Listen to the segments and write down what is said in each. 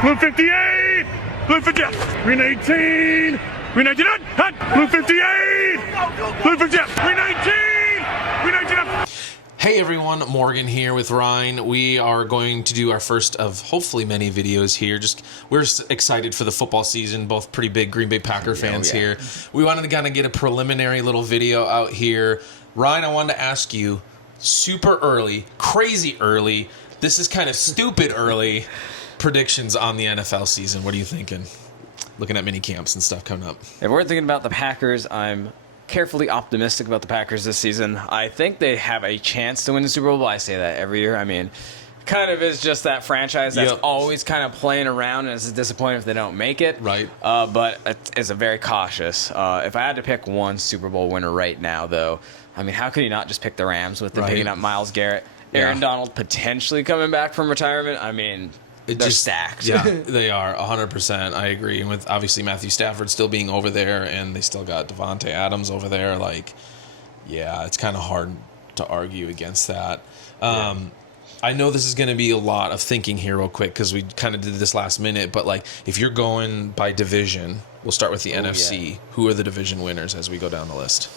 Blue 58. Blue 50. Green 18. Green 19. Hot. Blue 58. Blue 50. Green 19. Green 19. Hey everyone, Morgan here with Ryan. We are going to do our first of hopefully many videos here. We're excited for the football season, both pretty big Green Bay Packer fans here. We wanted to kind of get a preliminary little video out here. Ryan, I wanted to ask you, super early, crazy early, this is kind of stupid early, predictions on the NFL season. What are you thinking? Looking at mini camps and stuff coming up. If we're thinking about the Packers, I'm carefully optimistic about the Packers this season. I think they have a chance to win the Super Bowl. I say that every year. I mean, kind of is just that franchise that's always kind of playing around, and it's disappointing if they don't make it. Right. But it's a very cautious. If I had to pick one Super Bowl winner right now, though, I mean, how could you not just pick the Rams with them picking up Myles Garrett? Aaron Donald potentially coming back from retirement. I mean, they're stacked. Yeah, they are 100%. I agree. And with obviously Matthew Stafford still being over there, and they still got Devontae Adams over there, like, yeah, it's kind of hard to argue against that. I know this is going to be a lot of thinking here real quick because we kind of did this last minute, but like if you're going by division, we'll start with the NFC. Who are the division winners as we go down the list?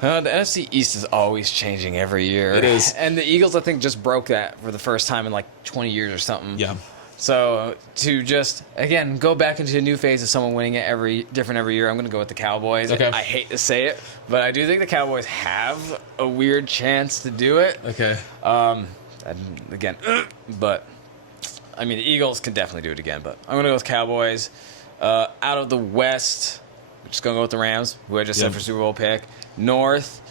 The NFC East is always changing every year. It is. And the Eagles, I think, just broke that for the first time in like 20 years or something. Yeah. So to just, again, go back into a new phase of someone winning it every year, I'm going to go with the Cowboys. Okay. I hate to say it, but I do think the Cowboys have a weird chance to do it. Okay. Again, but, I mean, the Eagles can definitely do it again, but I'm going to go with Cowboys. Out of the West, we're just going to go with the Rams, who I just said for Super Bowl pick. North,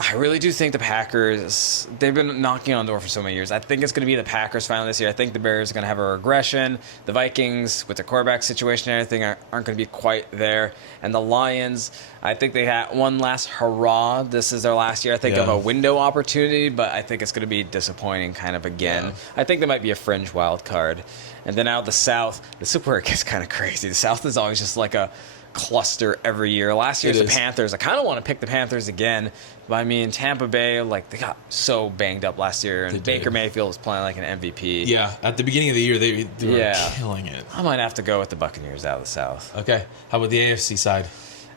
I really do think the Packers, they've been knocking on the door for so many years. I think it's going to be the Packers finally this year. I think the Bears are going to have a regression. The Vikings, with the quarterback situation and everything, aren't going to be quite there. And the Lions, I think they had one last hurrah. This is their last year, I think, of a window opportunity, but I think it's going to be disappointing kind of again. Yeah. I think they might be a fringe wild card. And then out of the South, this is where it gets kind of crazy. The South is always just like a cluster every year. Last year's the Panthers. I kind of want to pick the Panthers again, but I mean Tampa Bay, like they got so banged up last year, and Baker Mayfield was playing like an MVP. Yeah, at the beginning of the year they were killing it. I might have to go with the Buccaneers out of the South. Okay, how about the AFC side?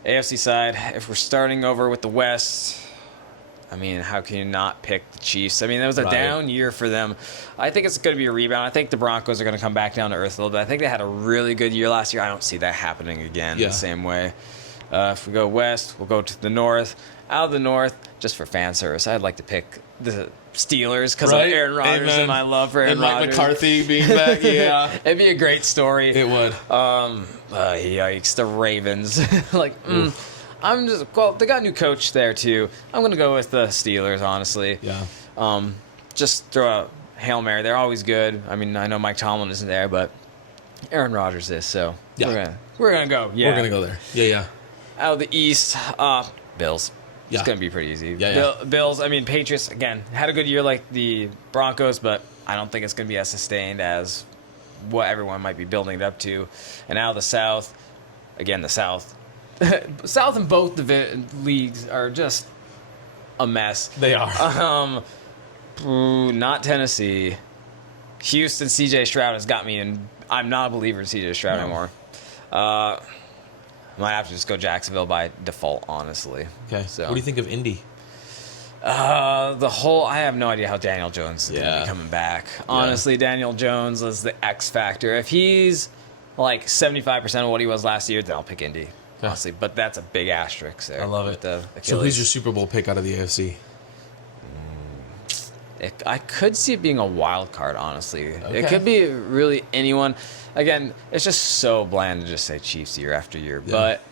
AFC side, if we're starting over with the West, I mean, how can you not pick the Chiefs? I mean, that was a down year for them. I think it's going to be a rebound. I think the Broncos are going to come back down to earth a little bit. I think they had a really good year last year. I don't see that happening again the same way. If we go West, we'll go to the North. Out of the North, just for fan service, I'd like to pick the Steelers because of Aaron Rodgers and my love for Aaron Rodgers. And Mike McCarthy being back, It'd be a great story. It would. Yikes, the Ravens. They got a new coach there, too. I'm going to go with the Steelers, honestly. Yeah. Just throw a Hail Mary. They're always good. I mean, I know Mike Tomlin isn't there, but Aaron Rodgers is, so we're gonna go. Yeah. We're going to go there. Yeah. Out of the East, Bills. It's going to be pretty easy. Bills, I mean, Patriots, again, had a good year like the Broncos, but I don't think it's going to be as sustained as what everyone might be building it up to. And out of the South, again, the South. South and both leagues are just a mess. They are. Not Tennessee. Houston, CJ Stroud has got me, and I'm not a believer in CJ Stroud anymore. I might have to just go Jacksonville by default, honestly. Okay. So, what do you think of Indy? I have no idea how Daniel Jones is going to be coming back. Honestly, Daniel Jones is the X factor. If he's like 75% of what he was last year, then I'll pick Indy. Honestly, but that's a big asterisk there. I love it. So who's your Super Bowl pick out of the AFC? I could see it being a wild card, honestly. It could be really anyone. Again, it's just so bland to just say Chiefs year after year. Yeah. But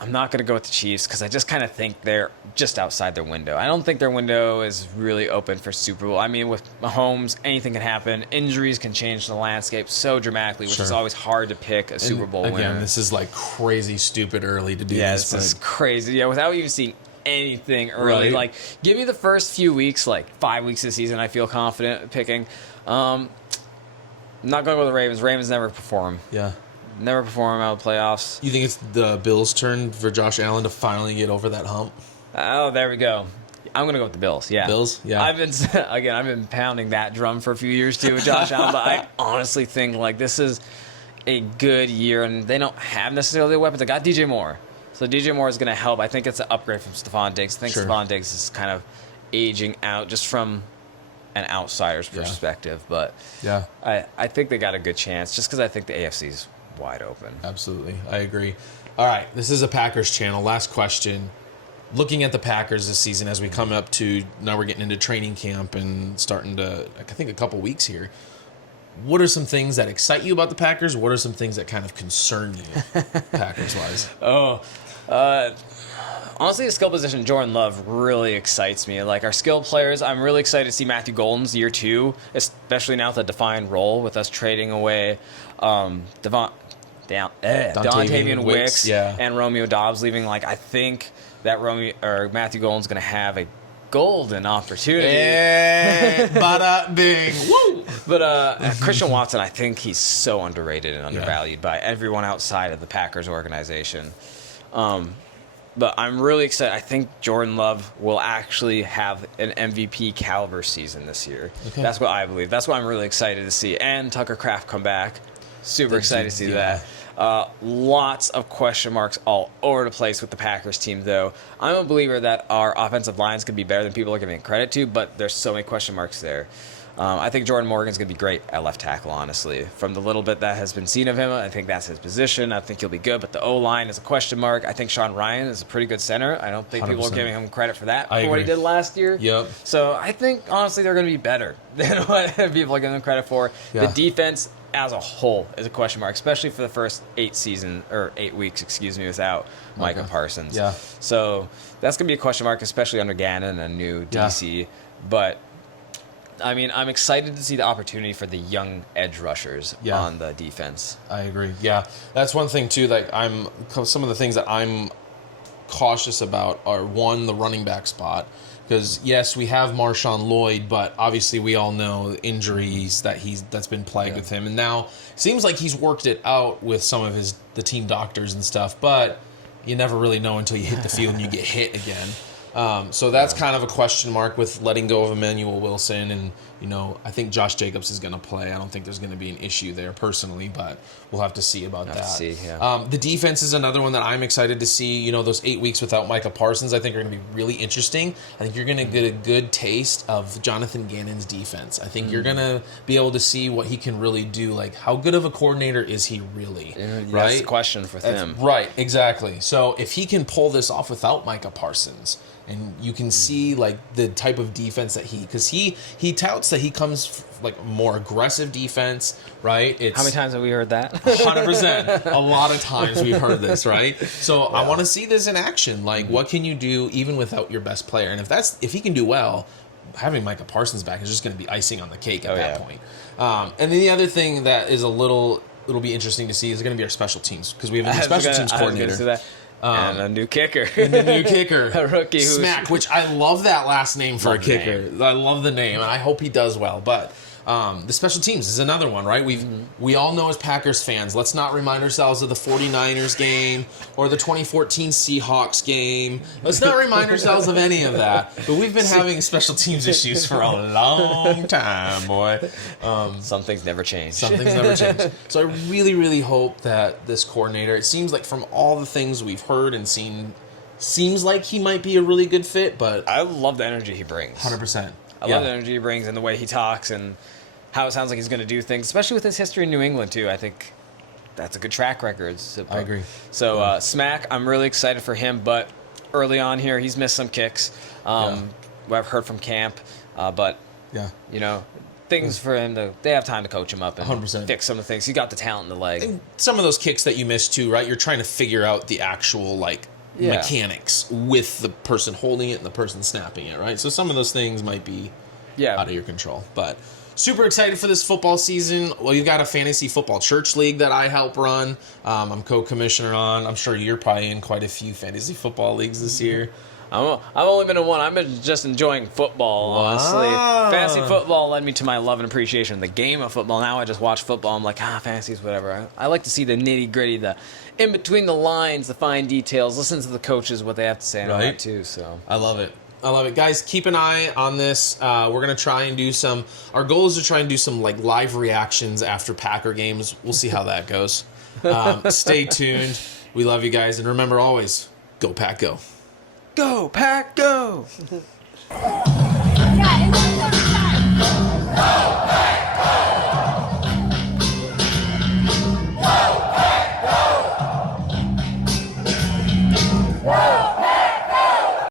I'm not going to go with the Chiefs because I just kind of think they're just outside their window. I don't think their window is really open for Super Bowl. I mean, with Mahomes, anything can happen. Injuries can change the landscape so dramatically, which is always hard to pick a Super Bowl winner. Again, this is like crazy, stupid early to do this. Yeah, this is crazy. Yeah, without even seeing anything early. Like, give me the first few weeks, like 5 weeks of the season, I feel confident picking. I'm not going to go with the Ravens. Ravens never perform. Yeah. Never perform out of the playoffs. You think it's the Bills' turn for Josh Allen to finally get over that hump? Oh, there we go. I'm gonna go with the Bills. Yeah, Bills. Yeah. I've been pounding that drum for a few years too with Josh Allen, but I honestly think like this is a good year, and they don't have necessarily the weapons. They got DJ Moore, so DJ Moore is gonna help. I think it's an upgrade from Stephon Diggs. I think Stephon Diggs is kind of aging out just from an outsider's perspective, but yeah, I think they got a good chance just because I think the AFC's wide open. Absolutely, I agree. All right, this is a Packers channel. Last question. Looking at the Packers this season as we come up to, now we're getting into training camp and starting to, I think, a couple weeks here. What are some things that excite you about the Packers? What are some things that kind of concern you, Packers-wise? Honestly, the skill position, Jordan Love really excites me. Like our skill players, I'm really excited to see Matthew Golden's year 2, especially now with a defined role with us trading away Dontavian Wicks and Romeo Dobbs leaving. Like I think that Matthew Golden's going to have a golden opportunity. Hey, bada bing. Woo! But Christian Watson, I think he's so underrated and undervalued by everyone outside of the Packers organization. But I'm really excited. I think Jordan Love will actually have an MVP caliber season this year. Okay. That's what I believe. That's what I'm really excited to see. And Tucker Kraft come back. Super excited to see that. Lots of question marks all over the place with the Packers team, though. I'm a believer that our offensive lines could be better than people are giving it credit to, but there's so many question marks there. I think Jordan Morgan's going to be great at left tackle, honestly. From the little bit that has been seen of him, I think that's his position. I think he'll be good, but the O-line is a question mark. I think Sean Ryan is a pretty good center. I don't think 100%. People are giving him credit for that, for what he did last year. Yep. So I think, honestly, they're going to be better than what people are giving them credit for. Yeah. The defense as a whole is a question mark, especially for the first 8 weeks, without Micah Parsons. Yeah. So that's going to be a question mark, especially under Gannon and a new DC. Yeah. But I mean, I'm excited to see the opportunity for the young edge rushers on the defense. I agree. Yeah, that's one thing too. Like some of the things that I'm cautious about are, one, the running back spot. Because yes, we have Marshawn Lloyd, but obviously we all know the injuries that's been plagued with him, and now it seems like he's worked it out with some of the team doctors and stuff. But you never really know until you hit the field and you get hit again. So that's kind of a question mark with letting go of Emmanuel Wilson, and I think Josh Jacobs is going to play. I don't think there's going to be an issue there personally, but we'll have to see about that. The defense is another one that I'm excited to see. Those 8 weeks without Micah Parsons, I think are going to be really interesting. I think you're going to get a good taste of Jonathan Gannon's defense. I think you're going to be able to see what he can really do. Like, how good of a coordinator is he really? Right? That's the question for him. Right, exactly. So if he can pull this off without Micah Parsons, and you can see like the type of defense that because he touts that he comes like more aggressive defense, right? How many times have we heard that? 100%. A lot of times we've heard this, right? So I want to see this in action. Like, what can you do even without your best player? And if he can do well, having Micah Parsons back is just going to be icing on the cake at that point. And then the other thing that is it'll be interesting to see is going to be our special teams, because we have a new special teams coordinator. And a new kicker. A rookie. Smack, which I love that last name for a kicker. I love the name, and I hope he does well. But the special teams is another one, right? We all know as Packers fans, let's not remind ourselves of the 49ers game or the 2014 Seahawks game. Let's not remind ourselves of any of that. But we've been having special teams issues for a long time, boy. Some things never change. So I really, really hope that this coordinator, it seems like from all the things we've heard and seen, seems like he might be a really good fit. But I love the energy he brings. 100%. I love the energy he brings and the way he talks and how it sounds like he's going to do things, especially with his history in New England, too. I think that's a good track record. I agree. So, Smack, I'm really excited for him, but early on here, he's missed some kicks. What I've heard from camp, but, things for him, they have time to coach him up and 100%. Fix some of the things. He got the talent in the leg. And some of those kicks that you missed, too, right? You're trying to figure out the actual, mechanics with the person holding it and the person snapping it, right? So some of those things might be out of your control. But super excited for this football season. Well, you've got a fantasy football church league that I help run. I'm co-commissioner on. I'm sure you're probably in quite a few fantasy football leagues this year. I've only been in one. I've been just enjoying football, honestly. Fantasy football led me to my love and appreciation of the game of football. Now I just watch football. I'm like, fantasy's whatever. I like to see the nitty-gritty, the in between the lines, the fine details, listen to the coaches, what they have to say, and all that too. So I love it. I love it. Guys, keep an eye on this. We're going to try and do some... Our goal is to try and do some like live reactions after Packer games. We'll see how that goes. Stay tuned. We love you guys. And remember always, go Pack, go. Go, Pack, go!